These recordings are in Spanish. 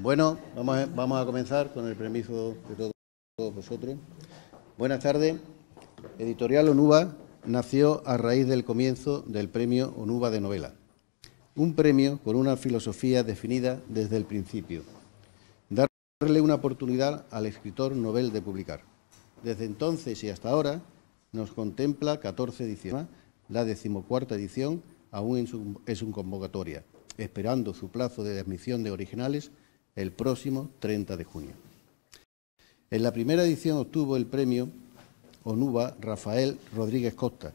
Bueno, vamos a comenzar con el permiso de todos vosotros. Buenas tardes. Editorial Onuba nació a raíz del comienzo del premio Onuba de novela. Un premio con una filosofía definida desde el principio. Darle una oportunidad al escritor novel de publicar. Desde entonces y hasta ahora nos contempla 14 ediciones. La 14ª edición aún es un convocatoria, esperando su plazo de admisión de originales el próximo 30 de junio. En la primera edición obtuvo el premio Onuba Rafael Rodríguez Costa,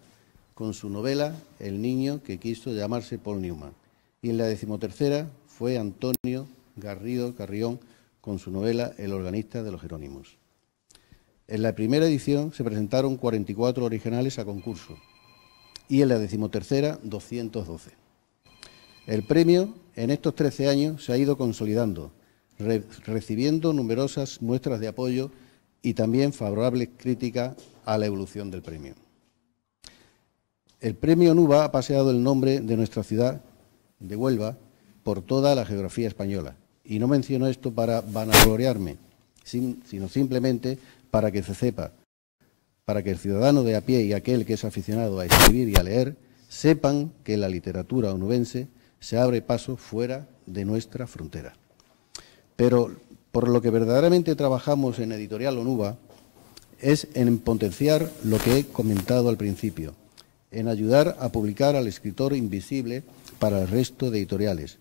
con su novela El niño que quiso llamarse Paul Newman. Y en la 13ª fue Antonio Garrido Carrión, con su novela El organista de los Jerónimos. En la primera edición se presentaron 44 originales a concurso y en la 13ª 212. El premio en estos 13 años se ha ido consolidando, recibiendo numerosas muestras de apoyo y también favorables críticas a la evolución del premio. El premio Onuba ha paseado el nombre de nuestra ciudad de Huelva por toda la geografía española. Y no menciono esto para vanagloriarme, sino simplemente para que se sepa, para que el ciudadano de a pie y aquel que es aficionado a escribir y a leer sepan que la literatura onubense se abre paso fuera de nuestra frontera. Pero por lo que verdaderamente trabajamos en Editorial Onuba es en potenciar lo que he comentado al principio, en ayudar a publicar al escritor invisible para el resto de editoriales.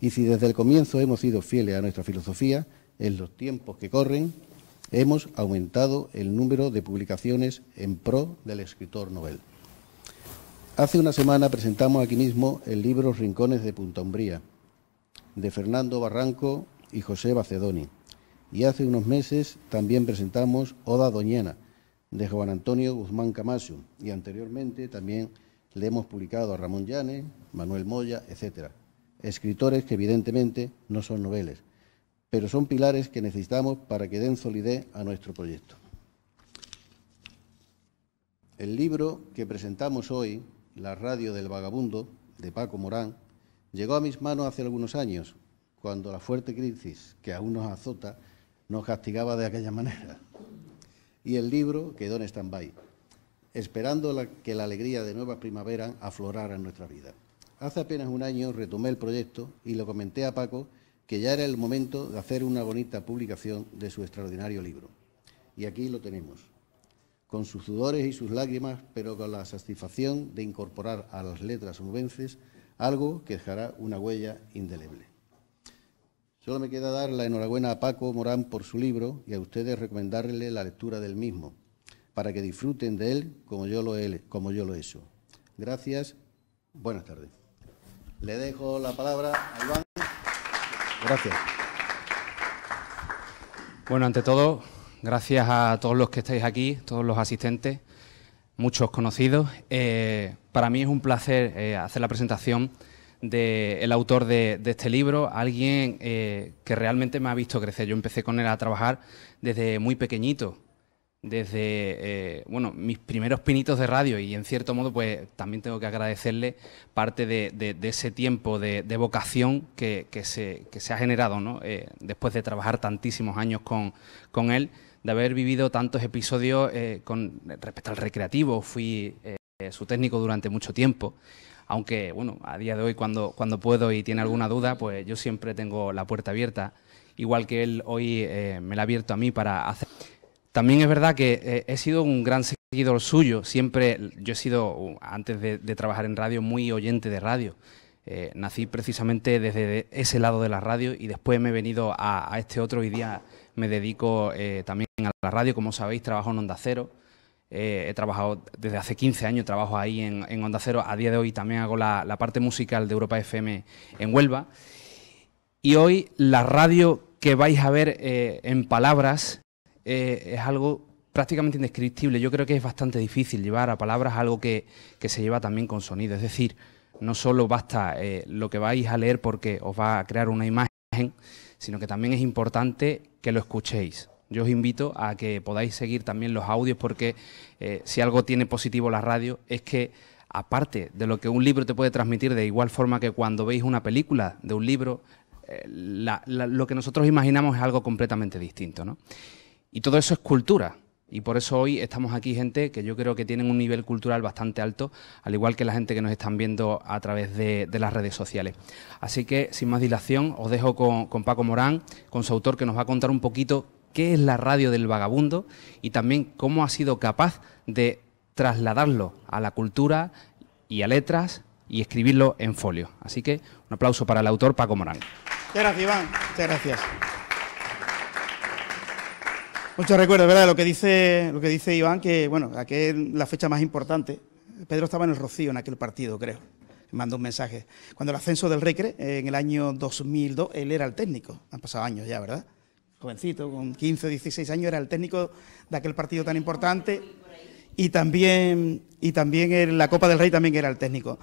Y si desde el comienzo hemos sido fieles a nuestra filosofía, en los tiempos que corren hemos aumentado el número de publicaciones en pro del escritor novel. Hace una semana presentamos aquí mismo el libro Rincones de Punta Umbría, de Fernando Barranco y José Bacedoni. Y hace unos meses también presentamos Oda Doñana, de Juan Antonio Guzmán Camacho. Y anteriormente también le hemos publicado a Ramón Llanes, Manuel Moya, etc. Escritores que evidentemente no son noveles, pero son pilares que necesitamos para que den solidez a nuestro proyecto. El libro que presentamos hoy, La radio del vagabundo, de Paco Morán, llegó a mis manos hace algunos años, cuando la fuerte crisis que aún nos azota nos castigaba de aquella manera. Y el libro quedó en stand-by, esperando que la alegría de nueva primavera aflorara en nuestra vida. Hace apenas un año retomé el proyecto y lo comenté a Paco que ya era el momento de hacer una bonita publicación de su extraordinario libro. Y aquí lo tenemos, con sus sudores y sus lágrimas, pero con la satisfacción de incorporar a las letras onubenses algo que dejará una huella indeleble. Solo me queda dar la enhorabuena a Paco Morán por su libro y a ustedes recomendarle la lectura del mismo, para que disfruten de él como yo lo he hecho. Gracias, buenas tardes. Le dejo la palabra a Iván. Gracias. Bueno, ante todo, gracias a todos los que estáis aquí, todos los asistentes, muchos conocidos. Para mí es un placer hacer la presentación del autor de este libro, alguien que realmente me ha visto crecer. Yo empecé con él a trabajar desde muy pequeñito, desde mis primeros pinitos de radio, y en cierto modo pues también tengo que agradecerle parte de ese tiempo de vocación que se ha generado, ¿no? Después de trabajar tantísimos años con él, de haber vivido tantos episodios con respecto al recreativo. Fui su técnico durante mucho tiempo, aunque bueno, a día de hoy cuando puedo y tiene alguna duda, pues yo siempre tengo la puerta abierta, igual que él hoy me la ha abierto a mí para hacer. También es verdad que he sido un gran seguidor suyo. Siempre, yo he sido, antes de trabajar en radio, muy oyente de radio. Nací precisamente desde ese lado de la radio y después me he venido a este otro. Hoy día me dedico también a la radio. Como sabéis, trabajo en Onda Cero. He trabajado desde hace 15 años, trabajo ahí en Onda Cero. A día de hoy también hago la parte musical de Europa FM en Huelva. Y hoy la radio que vais a ver en palabras es algo prácticamente indescriptible. Yo creo que es bastante difícil llevar a palabras algo que se lleva también con sonido. Es decir, no solo basta lo que vais a leer porque os va a crear una imagen, sino que también es importante que lo escuchéis. Yo os invito a que podáis seguir también los audios, porque si algo tiene positivo la radio es que, aparte de lo que un libro te puede transmitir, de igual forma que cuando veis una película de un libro, lo que nosotros imaginamos es algo completamente distinto, ¿no? Y todo eso es cultura. Y por eso hoy estamos aquí gente que yo creo que tienen un nivel cultural bastante alto, al igual que la gente que nos están viendo a través de las redes sociales. Así que, sin más dilación, os dejo con Paco Morán, con su autor, que nos va a contar un poquito qué es la radio del vagabundo y también cómo ha sido capaz de trasladarlo a la cultura y a letras y escribirlo en folio. Así que un aplauso para el autor, Paco Morán. Muchas gracias, Iván. Muchas gracias. Muchos recuerdos, ¿verdad? Lo que dice Iván, que bueno, aquella es la fecha más importante. Pedro estaba en el Rocío en aquel partido, creo. Me mandó un mensaje. Cuando el ascenso del Recre, en el año 2002, él era el técnico. Han pasado años ya, ¿verdad? Jovencito, con 15 o 16 años, era el técnico de aquel partido tan importante. Y también en la Copa del Rey también era el técnico.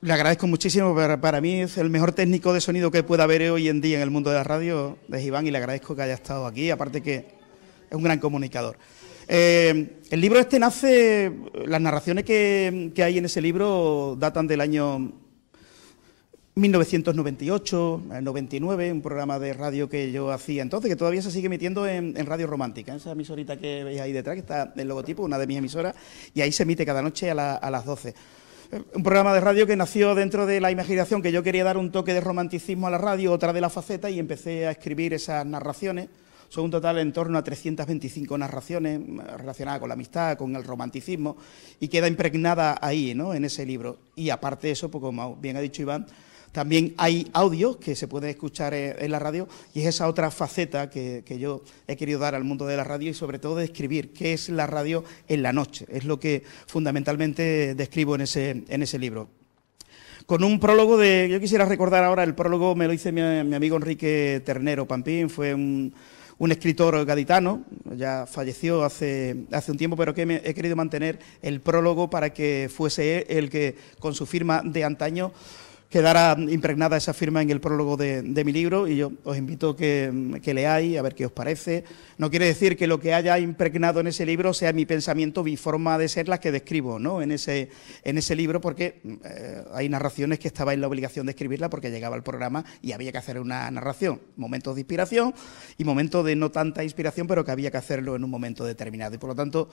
Le agradezco muchísimo, para mí es el mejor técnico de sonido que pueda haber hoy en día en el mundo de la radio, es Iván, y le agradezco que haya estado aquí, aparte que es un gran comunicador. El libro este nace, las narraciones que hay en ese libro datan del año 1998, 99, un programa de radio que yo hacía entonces, que todavía se sigue emitiendo en Radio Romántica, esa emisorita que veis ahí detrás, que está el logotipo, una de mis emisoras, y ahí se emite cada noche a las 12. Un programa de radio que nació dentro de la imaginación, que yo quería dar un toque de romanticismo a la radio, otra de la faceta, y empecé a escribir esas narraciones. Son un total en torno a 325 narraciones relacionadas con la amistad, con el romanticismo, y queda impregnada ahí, ¿no?, en ese libro. Y aparte de eso, pues como bien ha dicho Iván, también hay audios que se pueden escuchar en la radio, y es esa otra faceta que yo he querido dar al mundo de la radio y sobre todo de escribir qué es la radio en la noche. Es lo que fundamentalmente describo en ese libro. Con un prólogo yo quisiera recordar ahora, el prólogo me lo hizo mi amigo Enrique Ternero Pampín, fue un escritor gaditano, ya falleció hace un tiempo, pero que he querido mantener el prólogo para que fuese él el que, con su firma de antaño, quedará impregnada esa firma en el prólogo de mi libro, y yo os invito que leáis, a ver qué os parece. No quiere decir que lo que haya impregnado en ese libro sea mi pensamiento, mi forma de ser, la que describo, ¿no?, en ese libro, porque hay narraciones que estaba en la obligación de escribirla porque llegaba el programa y había que hacer una narración, momentos de inspiración y momentos de no tanta inspiración, pero que había que hacerlo en un momento determinado. Y por lo tanto,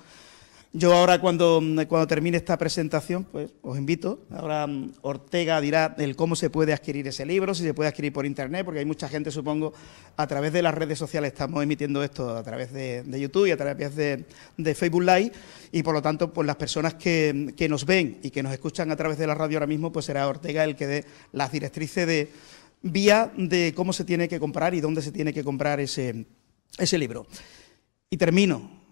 yo ahora cuando termine esta presentación, pues os invito. Ahora Ortega dirá cómo se puede adquirir ese libro, si se puede adquirir por internet, porque hay mucha gente, supongo, a través de las redes sociales, estamos emitiendo esto a través de YouTube y a través de Facebook Live, y por lo tanto, pues las personas que nos ven y que nos escuchan a través de la radio ahora mismo, pues será Ortega el que dé las directrices de vía de cómo se tiene que comprar y dónde se tiene que comprar ese libro. Y termino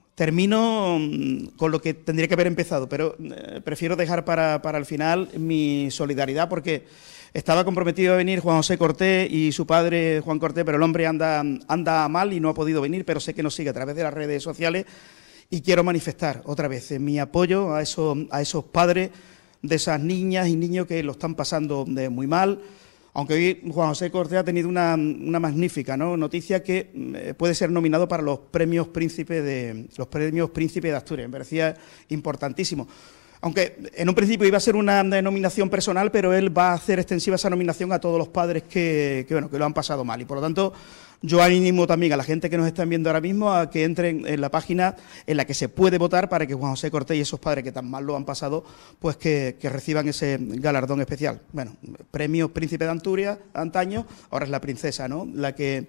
con lo que tendría que haber empezado, pero prefiero dejar para el final mi solidaridad, porque estaba comprometido a venir Juan José Cortés y su padre Juan Cortés, pero el hombre anda mal y no ha podido venir, pero sé que nos sigue a través de las redes sociales, y quiero manifestar otra vez mi apoyo a esos padres de esas niñas y niños que lo están pasando muy mal. Aunque hoy Juan José Cortés ha tenido una magnífica, ¿no?, noticia, que puede ser nominado para los premios Príncipe de Asturias. Me parecía importantísimo. Aunque en un principio iba a ser una nominación personal, pero él va a hacer extensiva esa nominación a todos los padres que lo han pasado mal. Y por lo tanto, yo animo también a la gente que nos están viendo ahora mismo a que entren en la página en la que se puede votar para que Juan José Cortés y esos padres que tan mal lo han pasado, pues que reciban ese galardón especial. Bueno, premios Príncipe de Asturias antaño, ahora es la princesa, ¿no?, la que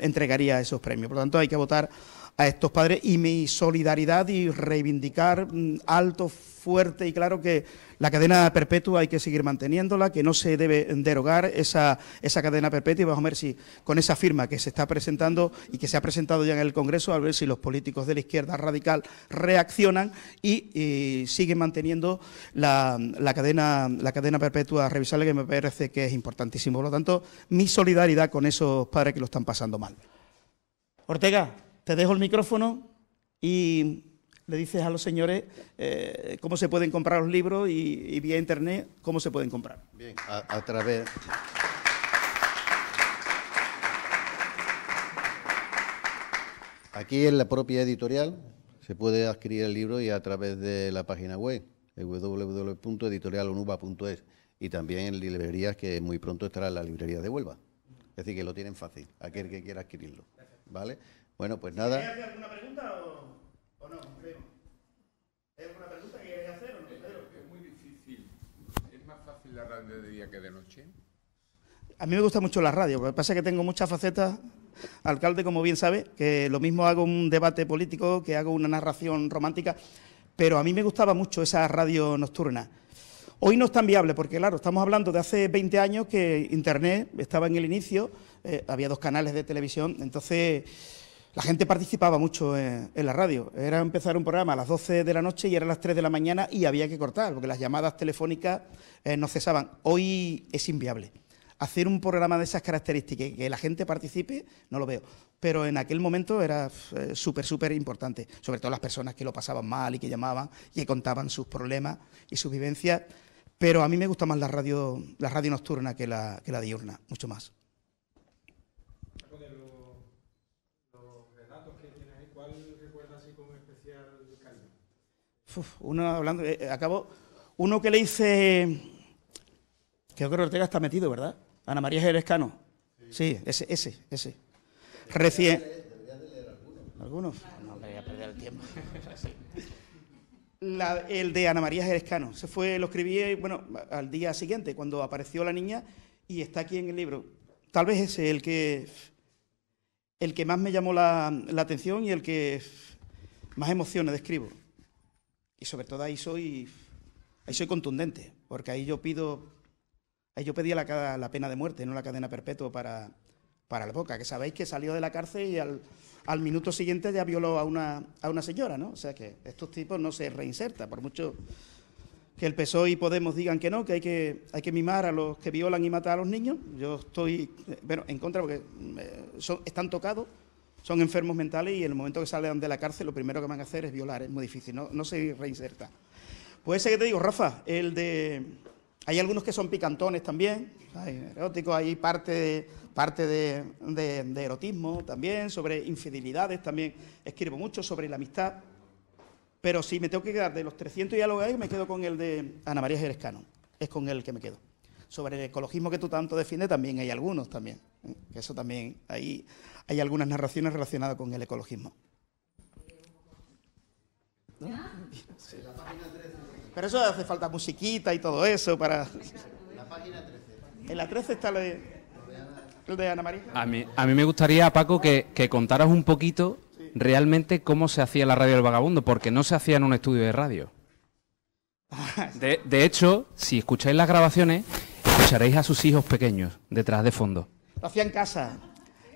entregaría esos premios. Por lo tanto, hay que votar a estos padres, y mi solidaridad y reivindicar alto, fuerte y claro que la cadena perpetua hay que seguir manteniéndola, que no se debe derogar esa cadena perpetua, y vamos a ver si con esa firma que se está presentando y que se ha presentado ya en el Congreso, a ver si los políticos de la izquierda radical reaccionan y siguen manteniendo la cadena perpetua revisable, que me parece que es importantísimo. Por lo tanto, mi solidaridad con esos padres que lo están pasando mal. Ortega, te dejo el micrófono y le dices a los señores cómo se pueden comprar los libros y vía internet cómo se pueden comprar. Bien, a través... Aquí en la propia editorial se puede adquirir el libro, y a través de la página web, www.editorialonuba.es, y también en librerías, que muy pronto estará en la librería de Huelva. Es decir, que lo tienen fácil, aquel que quiera adquirirlo. ¿Vale? Bueno, pues nada. ¿Quieres hacer alguna pregunta o no, Primo? ¿Hay alguna pregunta que quieres hacer o no, Pedro? Es muy difícil. ¿Es más fácil la radio de día que de noche? A mí me gusta mucho la radio, lo que pasa es que tengo muchas facetas. Alcalde, como bien sabe, que lo mismo hago un debate político que hago una narración romántica, pero a mí me gustaba mucho esa radio nocturna. Hoy no es tan viable porque, claro, estamos hablando de hace 20 años que Internet estaba en el inicio, había 2 canales de televisión, entonces la gente participaba mucho en la radio. Era empezar un programa a las 12 de la noche y eran las 3 de la mañana y había que cortar, porque las llamadas telefónicas no cesaban. Hoy es inviable. Hacer un programa de esas características y que la gente participe, no lo veo. Pero en aquel momento era súper importante, sobre todo las personas que lo pasaban mal y que llamaban y que contaban sus problemas y sus vivencias. Pero a mí me gusta más la radio nocturna que la diurna, mucho más. De los relatos que tienes ahí, ¿cuál recuerdas así con especial cariño? Uno que le hice, creo que Ortega está metido, ¿verdad? Ana María Jerez Cano. Sí, ese. Recién. ¿Algunos? No, me voy a perder el tiempo. El de Ana María Jerez Cano. Lo escribí, bueno, al día siguiente, cuando apareció la niña, y está aquí en el libro. Tal vez ese, el que más me llamó la atención y el que más emociones describo. Y sobre todo ahí soy contundente, porque ahí yo pedía la pena de muerte, no la cadena perpetua para el Boca, que sabéis que salió de la cárcel y al minuto siguiente ya violó a una señora, ¿no? O sea que estos tipos no se reinsertan, por mucho que el PSOE y Podemos digan que no, que hay que mimar a los que violan y matan a los niños. Yo estoy, en contra porque están tocados, son enfermos mentales y en el momento que salen de la cárcel lo primero que van a hacer es violar, es muy difícil, no se reinserta. Pues ese que te digo, Rafa, hay algunos que son picantones también, hay eróticos, hay parte de erotismo también, sobre infidelidades también escribo mucho, sobre la amistad, pero si me tengo que quedar de los 300 y algo que hay, me quedo con el de Ana María Jerez Cano, es con el que me quedo. Sobre el ecologismo que tú tanto defiendes también hay algunos también, que eso también, hay algunas narraciones relacionadas con el ecologismo. ¿No? Sí. Pero eso hace falta musiquita y todo eso para... La página 13. En la 13 está el de Ana María. A mí me gustaría, Paco, que contaras un poquito realmente cómo se hacía la radio del Vagabundo, porque no se hacía en un estudio de radio. De hecho, si escucháis las grabaciones, escucharéis a sus hijos pequeños detrás de fondo. Lo hacía en casa,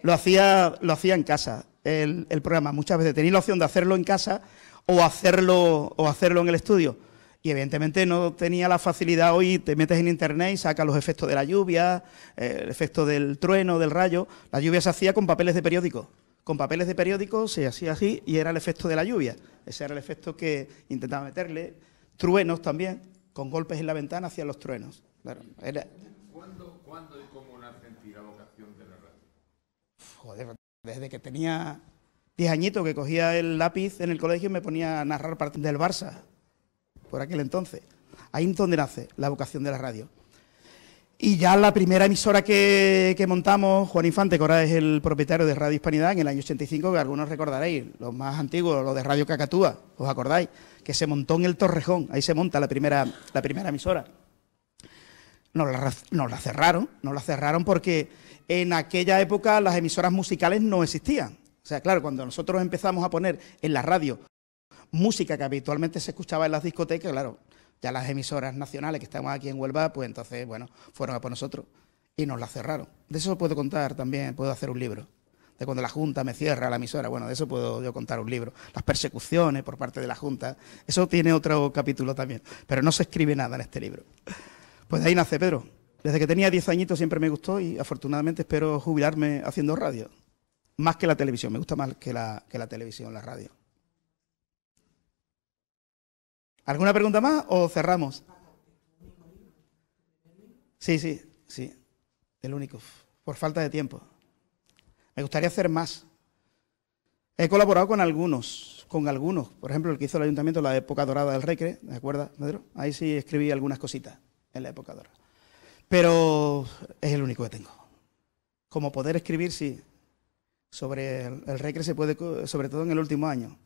lo hacía en casa, el programa. Muchas veces tenía la opción de hacerlo en casa o hacerlo en el estudio. Y evidentemente no tenía la facilidad. Hoy te metes en internet y sacas los efectos de la lluvia, el efecto del trueno, del rayo. La lluvia se hacía con papeles de periódico. Con papeles de periódico se hacía así y era el efecto de la lluvia. Ese era el efecto que intentaba meterle. Truenos también, con golpes en la ventana hacían los truenos. Claro, ¿Cuándo y cómo nace en ti la vocación de la radio? Joder, desde que tenía 10 añitos que cogía el lápiz en el colegio y me ponía a narrar partidos del Barça, por aquel entonces. Ahí es donde nace la vocación de la radio. Y ya la primera emisora que montamos, Juan Infante, que ahora es el propietario de Radio Hispanidad, en el año 85, que algunos recordaréis, los más antiguos, los de Radio Cacatúa, ¿os acordáis? Que se montó en el Torrejón, ahí se monta la primera emisora. Nos la cerraron porque en aquella época las emisoras musicales no existían. O sea, claro, cuando nosotros empezamos a poner en la radio música que habitualmente se escuchaba en las discotecas, claro, ya las emisoras nacionales que estamos aquí en Huelva, pues entonces, bueno, fueron a por nosotros y nos la cerraron. De eso puedo contar también, puedo hacer un libro. De cuando la Junta me cierra la emisora, bueno, de eso puedo yo contar un libro. Las persecuciones por parte de la Junta, eso tiene otro capítulo también, pero no se escribe nada en este libro. Pues de ahí nace Pedro. Desde que tenía 10 añitos siempre me gustó y afortunadamente espero jubilarme haciendo radio. Más que la televisión, me gusta más que la televisión, la radio. ¿Alguna pregunta más o cerramos? Sí, el único, por falta de tiempo. Me gustaría hacer más. He colaborado con algunos, por ejemplo, el que hizo el ayuntamiento en la época dorada del Recre, ¿de acuerdo, Pedro? Ahí sí escribí algunas cositas en la época dorada. Pero es el único que tengo. como poder escribir, sí. Sobre el Recre se puede, sobre todo en el último año,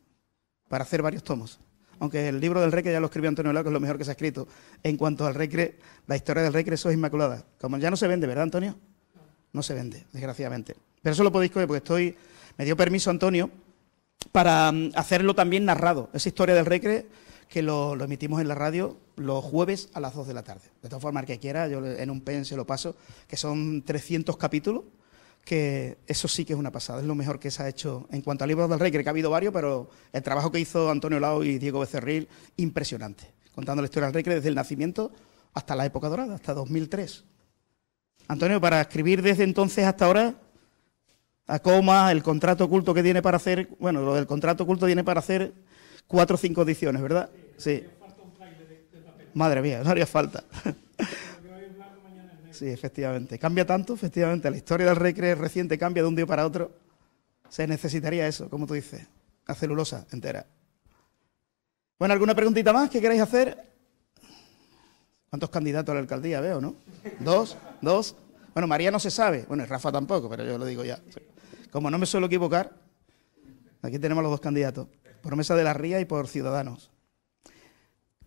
para hacer varios tomos. Aunque el libro del Recre ya lo escribió Antonio Lao, que es lo mejor que se ha escrito. En cuanto al Recre, la historia del Recre, eso es inmaculada. Como ya no se vende, ¿verdad, Antonio? No se vende, desgraciadamente. Pero eso lo podéis coger porque me dio permiso Antonio para hacerlo también narrado. Esa historia del Recre que lo emitimos en la radio los jueves a las 2 de la tarde. De todas formas, el que quiera, yo en un pen se lo paso, que son 300 capítulos, que eso sí que es una pasada, es lo mejor que se ha hecho en cuanto a libros del Recre, que ha habido varios, pero el trabajo que hizo Antonio Lao y Diego Becerril, impresionante, contando la historia del Recre desde el nacimiento hasta la época dorada, hasta 2003. Antonio, para escribir desde entonces hasta ahora, a coma, el contrato oculto que tiene para hacer, bueno, lo del contrato oculto tiene para hacer 4 o 5 ediciones, ¿verdad? Sí. Madre mía, no haría falta. Sí, efectivamente. Cambia tanto, efectivamente. La historia del Recre reciente cambia de un día para otro. Se necesitaría eso, como tú dices, la celulosa entera. Bueno, ¿alguna preguntita más que queráis hacer? ¿Cuántos candidatos a la alcaldía veo, no? ¿Dos? Bueno, María no se sabe. Bueno, y Rafa tampoco, pero yo lo digo ya. Como no me suelo equivocar, aquí tenemos los 2 candidatos. Por Mesa de la Ría y por Ciudadanos.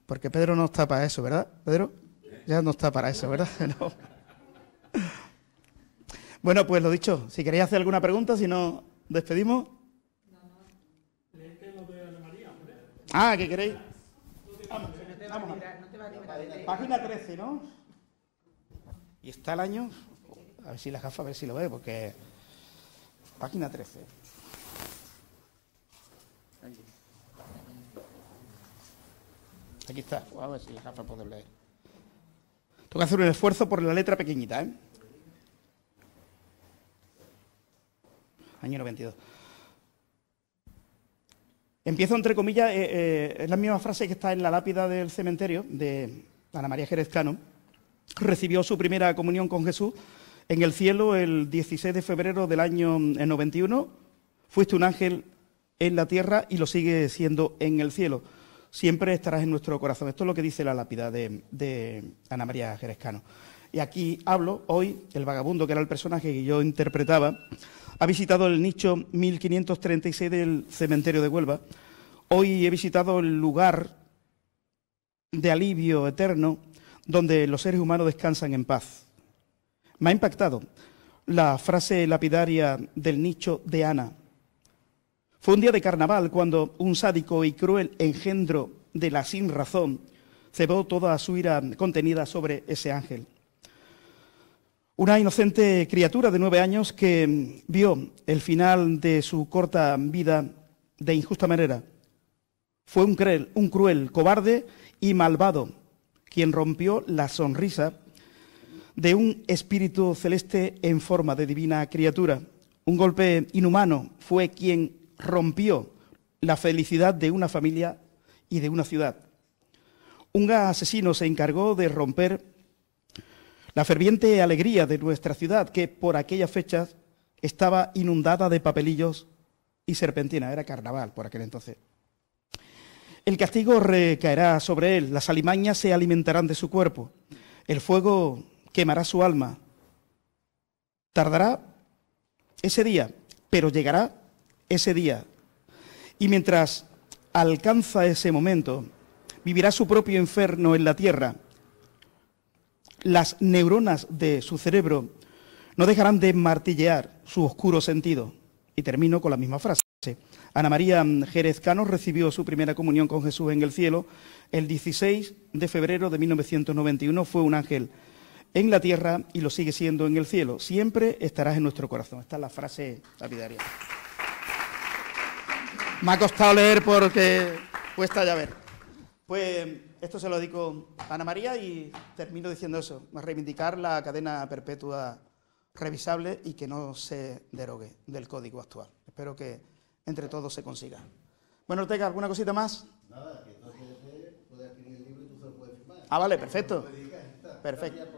Porque Pedro no está para eso, ¿verdad, Pedro? Ya no está para eso, ¿verdad? No. Bueno, pues lo dicho, si queréis hacer alguna pregunta, si no, despedimos. Ah, ¿qué queréis? Vamos. Página 13, ¿no? Y está el año, a ver si la gafa, a ver si lo ve, porque... Página 13. Aquí está, a ver si la gafa puede leer. Tengo que hacer un esfuerzo por la letra pequeñita, ¿eh? Año 92. Empiezo entre comillas, es la misma frase que está en la lápida del cementerio de Ana María Jerez Cano. Recibió su primera comunión con Jesús en el cielo el 16 de febrero del año 91. Fuiste un ángel en la tierra y lo sigue siendo en el cielo. Siempre estarás en nuestro corazón. Esto es lo que dice la lápida de Ana María Jerez Cano. Y aquí hablo, hoy, el vagabundo, que era el personaje que yo interpretaba, ha visitado el nicho 1536 del cementerio de Huelva. Hoy he visitado el lugar de alivio eterno donde los seres humanos descansan en paz. Me ha impactado la frase lapidaria del nicho de Ana. Fue un día de carnaval cuando un sádico y cruel engendro de la sinrazón cebó toda su ira contenida sobre ese ángel. Una inocente criatura de 9 años que vio el final de su corta vida de injusta manera. Fue un cruel, cobarde y malvado quien rompió la sonrisa de un espíritu celeste en forma de divina criatura. Un golpe inhumano fue quien rompió la felicidad de una familia y de una ciudad. Un asesino se encargó de romper la ferviente alegría de nuestra ciudad, que por aquellas fechas estaba inundada de papelillos y serpentina. Era carnaval por aquel entonces. El castigo recaerá sobre él, las alimañas se alimentarán de su cuerpo, el fuego quemará su alma. Tardará ese día, pero llegará ese día. Y mientras alcanza ese momento, vivirá su propio infierno en la tierra. Las neuronas de su cerebro no dejarán de martillear su oscuro sentido. Y termino con la misma frase. Ana María Jerez Cano recibió su primera comunión con Jesús en el cielo el 16 de febrero de 1991. Fue un ángel en la tierra y lo sigue siendo en el cielo. Siempre estarás en nuestro corazón. Esta es la frase lapidaria. Me ha costado leer porque cuesta ya ver. Pues esto se lo dedico a Ana María y termino diciendo eso, reivindicar la cadena perpetua revisable y que no se derogue del código actual. Espero que entre todos se consiga. Bueno, Ortega, ¿alguna cosita más? Nada, que no puede adquirir el libro y tú se lo puedes firmar. Ah, vale, perfecto. Perfecto.